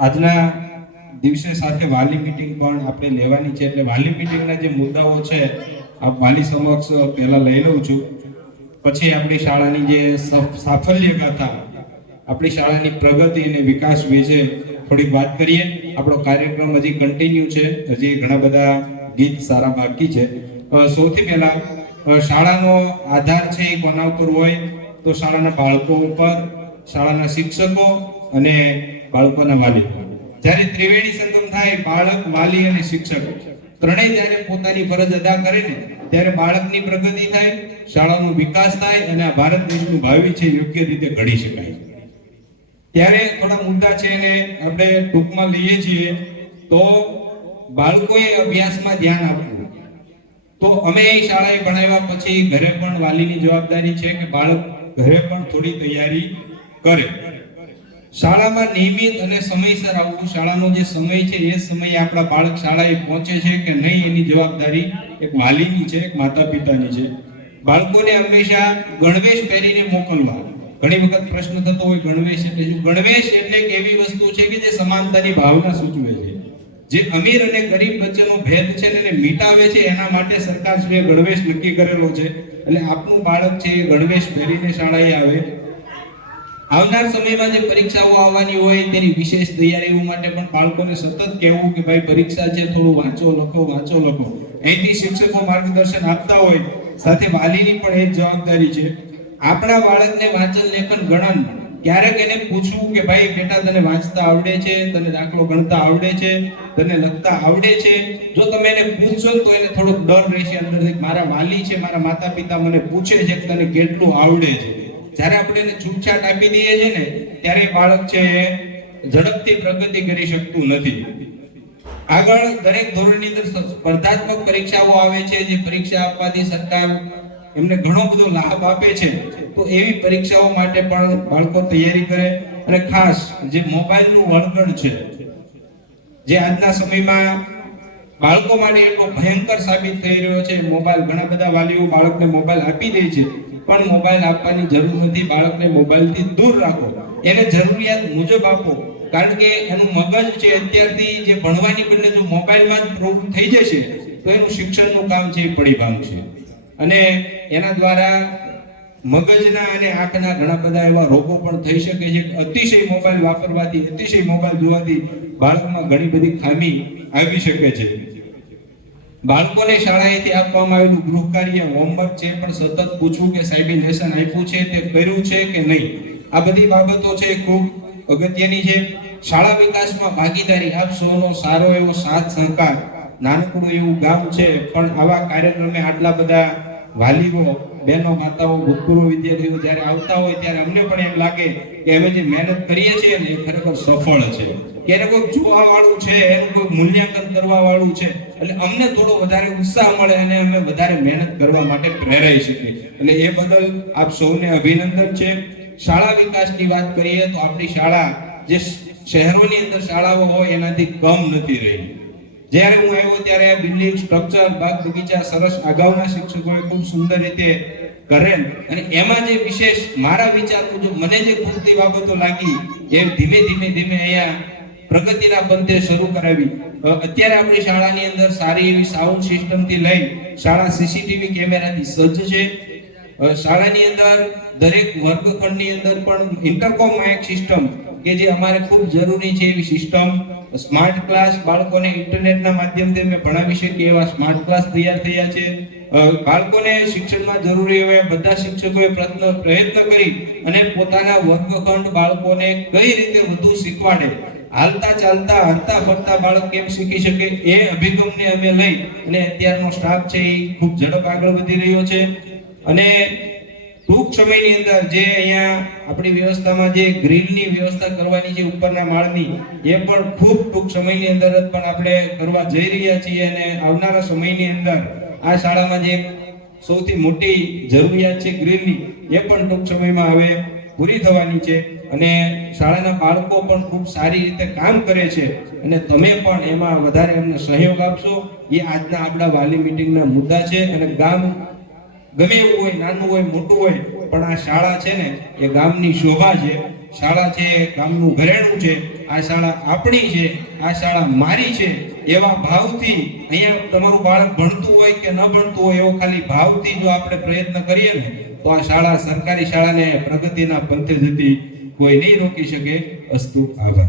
આજના દિવસે સાથે વાલી મિટિંગ પણ આપણે લેવાની છે એટલે વાલી મિટિંગના જે મુદ્દાઓ છે આપ વાલી સમક્ષ પહેલા લઈ લઉં છું. પછી આપણી શાળાની જે સફ- સાફલ્ય ગાથા, આપણી શાળાની પ્રગતિ અને વિકાસ વિશે થોડીક વાત કરીએ. આપણો કાર્યક્રમ હજી કન્ટિન્યુ છે. હજી ઘણા બધા ગીત સારા બાકી છે. સૌથી પહેલા શાળાનો આધાર છે એ કોના ઉપર હોય? તો શાળાના બાળકો ઉપર શાળાના શિક્ષકો અને બાળકોના વાલીઓ જ્યારે ત્રિવેણી સંગમ થાય, બાળક, વાલી અને શિક્ષક. ત્રણેય જ્યારે પોતાની ફરજ અદા કરે ને, ત્યારે બાળકની પ્રગતિ થાય, શાળાનો વિકાસ થાય અને આ ભારત દેશનું ભાવિ છે, યોગ્ય રીતે ઘડી શકાય. ત્યારે થોડા મુદ્દા છે એને આપણે ટૂંકમાં લઈએ છીએ. તો બાળકોએ અભ્યાસમાં ધ્યાન આપવું. તો અમે એ શાળાએ ભણાવ્યા પછી ઘરે પણ વાલીની જવાબદારી છે કે બાળક ઘરે પણ થોડી તૈયારી કરે. શાળામાં નિયમિત અને સમયસર આવવું શાળાનો જે સમય છે, એ સમયે આપણા બાળક શાળાએ પહોંચે છે કે નહીં, એની જવાબદારી એક વાલીની છે, એક માતા પિતાની છે. બાળકોને હંમેશા ગણવેશ પહેરીને મોકલવા. ઘણી વખત પ્રશ્ન થતો હોય, ગણવેશ એટલે શું? ગણવેશ એટલે એક એવી વસ્તુ છે કે જે સમાનતાની ભાવના સૂચવે છે. જે અમીર અને ગરીબ વચ્ચેનો ભેદ છે એને મિટાવે છે, એના માટે સરકારશ્રીએ ગણવેશ નક્કી કરેલો છે. એટલે આપનું બાળક છે એ ગણવેશ પહેરીને શાળાએ આવે. આવનાર સમયમાં જે પરીક્ષાઓ આવવાની હોય તેની વિશેષ તૈયારીઓ માટે પણ બાળકોને સતત કહેવું કે ભાઈ પરીક્ષા છે, થોડું વાંચો, લખો વાંચો, લખો. અહીંથી શિક્ષકો માર્ગદર્શન આપતા હોય, સાથે વાલીની પણ એ જવાબદારી છે. આપણા બાળકને વાંચન, લેખન, ગણન, ક્યારેક એને પૂછવું કે ભાઈ, બેટા, તને વાંચતા આવડે છે? તને દાખલો ગણતા આવડે છે? તને લખતા આવડે છે? જો તમે એને પૂછશો તો એને થોડોક ડર રહેશે. અંદરથી મારા વાલી છે, મારા માતા પિતા મને પૂછે છે કે તને કેટલું આવડે છે? જ્યારે આપણે એને છૂટછાટ આપી દઈએ છીએ ને, ત્યારે બાળક છે એ ઝડપથી પ્રગતિ કરી શકતું નથી. આગળ દરેક ધોરણની અંદર સ્પર્ધાત્મક પરીક્ષાઓ આવે છે, જે પરીક્ષા આપવાથી સરકાર એમને ઘણો બધો લાભ આપે છે. તો એવી પરીક્ષાઓ માટે પણ બાળકો તૈયારી કરે અને ખાસ જે મોબાઈલનું વળગણ છે, જે આજના સમયમાં બાળકો માટે એટલો ભયંકર સાબિત થઈ રહ્યો છે. મોબાઈલ ઘણા બધા વાલીઓ બાળકને મોબાઈલ આપી દે છે. પણ મોબાઈલ આપવાની જરૂર નથી. બાળકને મોબાઈલથી દૂર રાખો. એને જરૂરિયાત મુજબ આપો. કારણ કે એનું મગજ છે અત્યારથી જે ભણવાની બદલે જો મોબાઈલમાં જ પ્રવૃત્ત થઈ જશે, તો એનું શિક્ષણનું કામ છે એ પડી ભાંગશે અને એના દ્વારા મગજના અને આંખના ઘણા બધા એવા રોગો પણ થઈ શકે છે. અતિશય મોબાઈલ વાપરવાથી, અતિશય મોબાઈલ જોવાથી બાળકમાં ઘણી બધી ખામી આવી શકે છે. બાળકોને શાળાએથી આપવામાં આવેલું ગૃહ કાર્ય હોમવર્ક છે, પણ સતત પૂછવું કે સાહેબે આપ્યું છે તે કર્યું છે કે નહીં? આ બધી બાબતો છે ખૂબ અગત્યની છે. શાળા વિકાસમાં ભાગીદારી આપ સૌનો સારો એવો સાથ, સહકાર. નાનકડું એવું ગામ છે, પણ આવા કાર્યક્રમે આટલા બધા વાલીઓ બહેનો માતાઓ ભૂતપૂર્વ વિદ્યાર્થીઓ જ્યારે આવતા હોય ત્યારે અમને પણ એમ લાગે કે અમે જે મહેનત કરીએ છીએ ને એ ખરેખર સફળ છે. કે એને કોઈ જોવા વાળું છે, એનું કોઈ મૂલ્યાંકન કરવા વાળું છે. એટલે અમને થોડો વધારે ઉત્સાહ મળે અને અમે વધારે મહેનત કરવા માટે પ્રેરાઈ શકીએ. એટલે એ બદલ આપ સૌને અભિનંદન છે. શાળા વિકાસની વાત કરીએ તો આપણી શાળા જે શહેરોની અંદર શાળાઓ હોય એનાથી કમ નથી રહી. જ્યારે હું આવ્યો ત્યારે આ બિલ્ડિંગ સ્ટ્રક્ચર બાગ બગીચા સરસ અગાઉના શિક્ષકોએ ખૂબ સુંદર રીતે કરેલ. અને એમાં જે વિશેષ મારા વિચાર મુજબ મને જે પૂરતી બાબતો લાગી, એ ધીમે ધીમે ધીમે અહીંયા પ્રગતિના પંથે શરૂ કરાવી. અત્યારે આપણી શાળાની અંદર સારી એવી સાઉન્ડ સિસ્ટમથી લઈ શાળા સીસીટીવી કેમેરાથી સજ્જ છે. શાળાની અંદર દરેક વર્ગખંડની અંદર પણ ઇન્ટરકોમ એક સિસ્ટમ કે જે અમારે ખૂબ જરૂરી છે એવી સિસ્ટમ. સ્માર્ટ ક્લાસ બાળકોને ઇન્ટરનેટના માધ્યમથી અમે ભણાવી શકીએ એવા સ્માર્ટ ક્લાસ તૈયાર થયા છે. બાળકોને શિક્ષણમાં જરૂરી હોય બધા શિક્ષકોએ પ્રયત્ન પ્રયત્ન કરી અને પોતાના વર્ગખંડ બાળકોને કઈ રીતે વધુ શીખવાડે, હાલતા ચાલતા, હરતા ફરતા બાળક કેમ શીખી શકે એ અભિગમને અમે લઈ અને અત્યારનો સ્ટાફ છે એ ખૂબ ઝડપ આગળ વધી રહ્યો છે. અને ટૂંક સમયની અંદર જે અહીંયા આપણી વ્યવસ્થામાં જે ગ્રીલની વ્યવસ્થા કરવાની છે ઉપરના માળની, એ પણ ખૂબ ટૂંક સમયની અંદર જ પણ આપણે કરવા જઈ રહ્યા છીએ અને આવનારા સમયની અંદર આ શાળામાં જે સૌથી મોટી જરૂરિયાત છે ગ્રીલની એ પણ ટૂંક સમયમાં હવે પૂરી થવાની છે અને શાળાના બાળકો પણ ખૂબ સારી રીતે કામ કરે છે અને તમે પણ એમાં વધારે એમને સહયોગ આપશો. એ આજના આપણા વાલી મિટિંગના મુદ્દા છે અને ગામ ગમે એવું હોય, નાનું હોય, મોટું હોય, પણ આ શાળા છે ને, એ ગામની શોભા છે. શાળા છે, ગામનું ઘરેણું છે, આ શાળા આપણી છે, આ શાળા મારી છે. એવા ભાવથી અહીંયા તમારું બાળક ભણતું હોય કે ન ભણતું હોય, એવો ખાલી ભાવથી જો આપણે પ્રયત્ન કરીએ ને, તો આ શાળા સરકારી શાળાને પ્રગતિના પંથે જતી કોઈ નહીં રોકી શકે. અસ્તુ આભાર.